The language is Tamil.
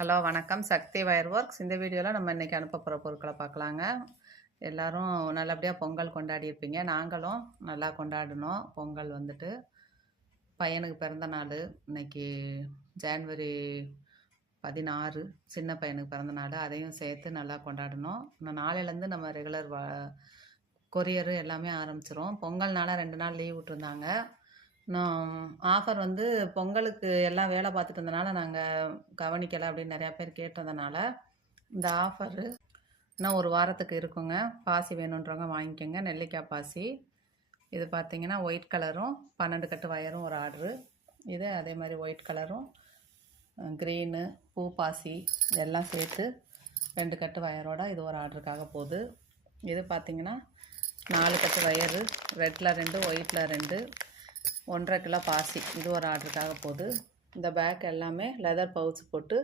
ஹலோ வணக்கம். சக்தி வயர் ஒர்க்ஸ். இந்த வீடியோவில் நம்ம இன்றைக்கி அனுப்ப போகிற பொருட்களை பார்க்கலாங்க. எல்லோரும் நல்லபடியாக பொங்கல் கொண்டாடியிருப்பீங்க. நாங்களும் நல்லா கொண்டாடினோம். பொங்கல் வந்துட்டு பையனுக்கு பிறந்த நாள் இன்னைக்கு ஜான்வரி 16. சின்ன பையனுக்கு பிறந்த நாள், அதையும் சேர்த்து நல்லா கொண்டாடினோம். இன்னும் நாளையிலேருந்து நம்ம ரெகுலர் கொரியரு எல்லாமே ஆரம்பிச்சிரும். பொங்கல்னால 2 நாள் லீவ் விட்டுருந்தாங்க. இன்னும் ஆஃபர் வந்து பொங்கலுக்கு எல்லாம் வேலை பார்த்துட்டு இருந்தனால நாங்கள் கவனிக்கலை அப்படின்னு நிறையா பேர் கேட்டதுனால இந்த ஆஃபரு இன்னும் ஒரு வாரத்துக்கு இருக்குங்க. பாசி வேணுன்றவங்க வாங்கிக்கோங்க. நெல்லிக்காய் பாசி இது பார்த்தீங்கன்னா ஒயிட் கலரும் 12 கட்டு வயரும் ஒரு ஆர்டரு. இது அதே மாதிரி ஒயிட் கலரும் க்ரீனு பூ பாசி இதெல்லாம் சேர்த்து 2 கட்டு வயரோட இது ஒரு ஆர்டருக்காக போகுது. இது பார்த்திங்கன்னா 4 கட்டு வயரு, ரெட்டில் 2 ஒயிட்டில் 2 1.5 கிலோ பாசி இது ஒரு ஆர்டருக்காக போகுது. இந்த பேக் எல்லாமே லெதர் பவுச் போட்டு